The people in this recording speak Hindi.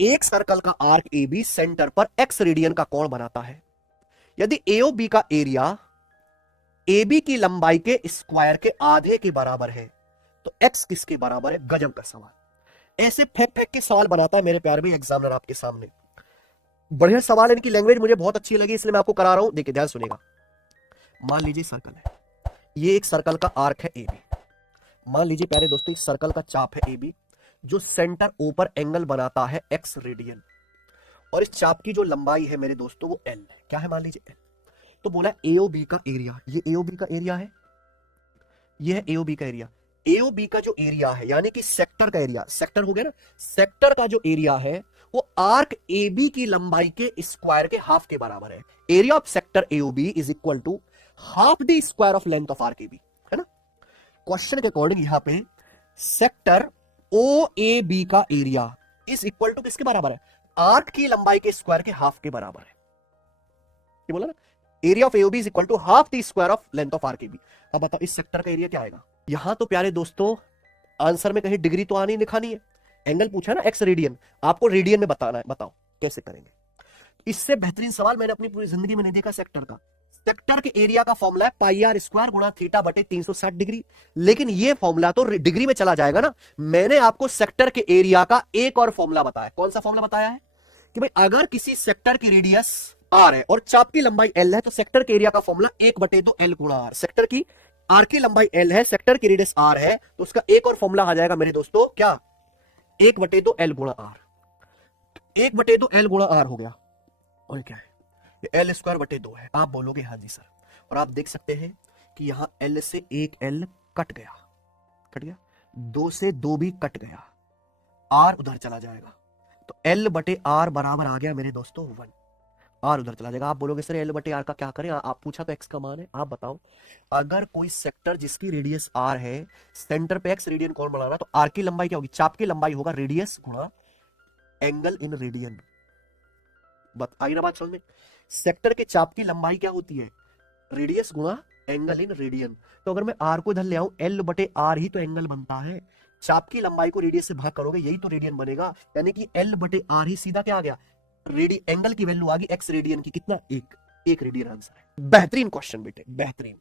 एक सर्कल का आर्क ए बी सेंटर पर एक्स रेडियन का कोण बनाता है। यदि ए ओ बी का एरिया ए बी की लंबाई के स्क्वायर के आधे के बराबर है तो एक्स किसके बराबर है? गजब का सवाल। ऐसे फेंक फेंक के सवाल बनाता है मेरे प्यार में एग्जामिनर आपके सामने। बढ़िया सवाल है, इनकी लैंग्वेज मुझे बहुत अच्छी लगी इसलिए मैं आपको करा रहा हूं। देखिए ध्यान सुनेगा। मान लीजिए सर्कल है, ये एक सर्कल का आर्क है ए बी। मान लीजिए प्यारे दोस्तों इस सर्कल का चाप है ए बी जो सेंटर ओ पर एंगल बनाता है एक्स रेडियन, और इस चाप की जो लंबाई है मेरे दोस्तों वो एल है। क्या है? मान लीजिए एल। तो बोला एओबी का एरिया, ये एओबी का एरिया है, ये है एओबी का एरिया। एओबी का जो एरिया है यानी कि सेक्टर का एरिया, सेक्टर हो गया ना, सेक्टर का जो एरिया है वो आर्क एबी की लंबाई के स्क्वायर के हाफ के बराबर है। Area of sector AOB is equal to half the square of length of arc AB, है ना। क्वेश्चन के अकॉर्डिंग यहां पे सेक्टर ओ ए बी का एरिया इज इक्वल टू किसके बराबर है? आर्क की लंबाई के स्क्वायर के हाफ के बराबर है। ये बोला ना, area of AOB is equal to half the square of length of arc AB. अब बताओ इस सेक्टर का एरिया क्या आएगा? यहां तो प्यारे दोस्तों आंसर में कहीं डिग्री तो आनी दिखानी है। एंगल पूछा ना एक्स रेडियन, आपको रेडियन में बताना है। बताओ कैसे करेंगे? इससे बेहतरीन सवाल मैंने अपनी पूरी जिंदगी में नहीं देखा सेक्टर का। सेक्टर के एरिया का फॉर्मूला है पाई आर स्क्वायर गुणा थीटा बटे 360 डिग्री। लेकिन ये फॉर्मूला तो डिग्री में चला जाएगा ना। मैंने आपको सेक्टर के एरिया का एक और फॉर्मूला बताया। कौन सा फॉर्मूला बताया है? कि भाई अगर किसी सेक्टर की रेडियस आर है और चाप की लंबाई एल है तो सेक्टर के एरिया का फॉर्मूला 1/2 एल गुणा आर। सेक्टर की आर की लंबाई एल है, सेक्टर की रेडियस आर है, तो उसका एक और फॉर्मूला आ जाएगा मेरे दोस्तों, क्या? 1/2 एल गुणा आर। 1/2 एल गुणा आर हो गया, और क्या है? ये एल स्क्वायर बटे 2 है। आप बोलोगे हाँ जी सर, और आप देख सकते हैं कि यहां एल से एक एल कट गया, कट गया, 2 से 2 भी कट गया, आर उधर चला जाएगा, तो एल बटे आर बराबर आ गया मेरे दोस्तों 1। आर उधर चला जाएगा। आप बोलोगे सर एल बटे आर का क्या करें? आप पूछा तो एक्स का मान है। आप बताओ अगर कोई सेक्टर जिसकी रेडियस आर है, सेंटर पे एक्स रेडियन कोण बनाना, तो आर की लंबाई क्या होगी? चाप की लंबाई होगा रेडियस गुणा एंगल इन रेडियन। आई ना बात समझ में? सेक्टर के चाप की लंबाई क्या होती है? रेडियस गुणा एंगल इन रेडियन। तो अगर मैं आर को इधर ले आऊं, एल बटे आर ही तो एंगल बनता है। चाप की लंबाई को रेडियस से भाग करोगे यही तो रेडियन बनेगा, यानी कि एल बटे आर ही सीधा क्या आ गया? एंगल की वैल्यू आ गई एक्स रेडियन की, कितना? 1 रेडियन आंसर है। बेहतरीन क्वेश्चन बेटे, बेहतरीन।